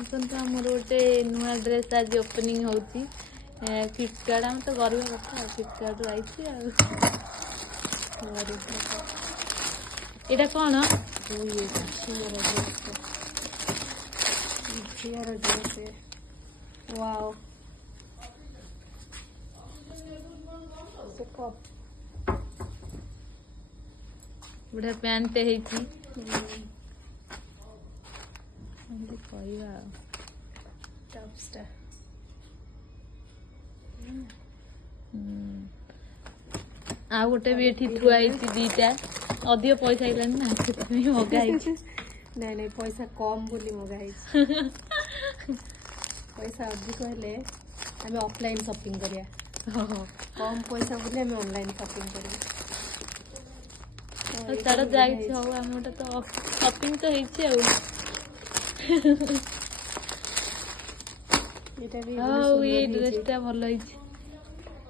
ଆସନ୍ତୁ ଆମର ଗୋଟେ ନୂଆ ଡ୍ରେସ୍ ଆଜି ଓପନିଂ ହେଉଛି ଫ୍ଲିପକାର୍ଟ। ଆମେ ତ ଗରିବ କଥା ଫ୍ଲିପକାର୍ଟରୁ ଆଇଛି ଆଉ। ଏଇଟା କ'ଣ? ଝିଅର ଡ୍ରେସ୍ ୱାଓ ବଢ଼ିଆ ପ୍ୟାଣ୍ଟଟେ ହେଇଛି କହିବା ଆଉ। ଟପ୍ସଟା ଆଉ ଗୋଟେ ବି ଏଠି ଥୁଆ ହେଇଛି ଦିଟା। ଅଧିକ ପଇସା ହେଇଗଲାଣି ନା ସେଥିପାଇଁ ମଗା ହେଇଛି। ନାଇଁ ନାଇଁ ପଇସା କମ୍ ବୋଲି ମଗା ହେଇଛି। ପଇସା ଅଧିକ ହେଲେ ଆମେ ଅଫଲାଇନ୍ ସପିଂ କରିବା। କମ୍ ପଇସା ବୋଲି ଆମେ ଅନଲାଇନ୍ ସପିଂ କରିବା। ତାର ଯାଇଛି ହଉ ଆମେ ଗୋଟେ ତ ସପିଂ ତ ହେଇଛି ଆଉ। ଏଇଟା ବି ଆଉ ଏଇ ଡ୍ରେସଟା ଭଲ ହେଇଛି।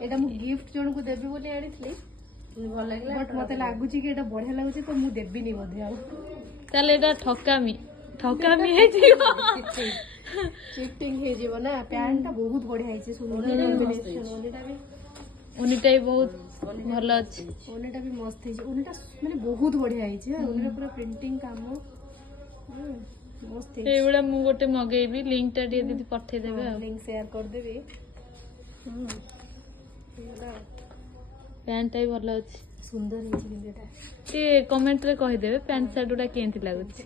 ଏଇଟା ମୁଁ ଗିଫ୍ଟ ଜଣକୁ ଦେବି ବୋଲି ଆଣିଥିଲି ଭଲ ଲାଗିଲା ବଟ୍ ମତେ ଲାଗୁଛି କି ଏଇଟା ବଢିଆ ଲାଗୁଛି ତ ମୁଁ ଦେବିନି ବୋଧେ ଆଉ। ତାହେଲେ ଏଇଟା ଠକାମି ହେଇଯିବ। ଚିଟିଂ ହେଇଯିବ ନା। ପ୍ୟାଣ୍ଟଟା ବହୁତ ବଢିଆ ହେଇଛି ଉନିଟା ବି ବହୁତ ଭଲ ଅଛି। ଓନିଟା ବି ମସ୍ତ ହେଇଛି। ଓନିଟା ମାନେ ବହୁତ ବଢିଆ ହେଇଛି। ଓନିଟା ପୁରା ପ୍ରିଣ୍ଟିଂ କାମ ମସ୍ତ ହେଇଛି। ଏଇଭଳିଆ ମୁଁ ଗୋଟେ ମଗେଇବି। ଲିଙ୍କଟା ଟିକେ ଦିଦି ପଠେଇଦେବେ ଆଉ। ଲିଙ୍କ ସେୟାର କରିଦେବି। ପ୍ୟାଣ୍ଟଟା ବି ଭଲ ଅଛି। ସୁନ୍ଦର ହେଇଛି କିନ୍ତୁ ଏଟା। ଟିକେ କମେଣ୍ଟରେ କହିଦେବେ ପ୍ୟାଣ୍ଟ ସାର୍ଟ ଗୁଡା କେମିତି ଲାଗୁଛି।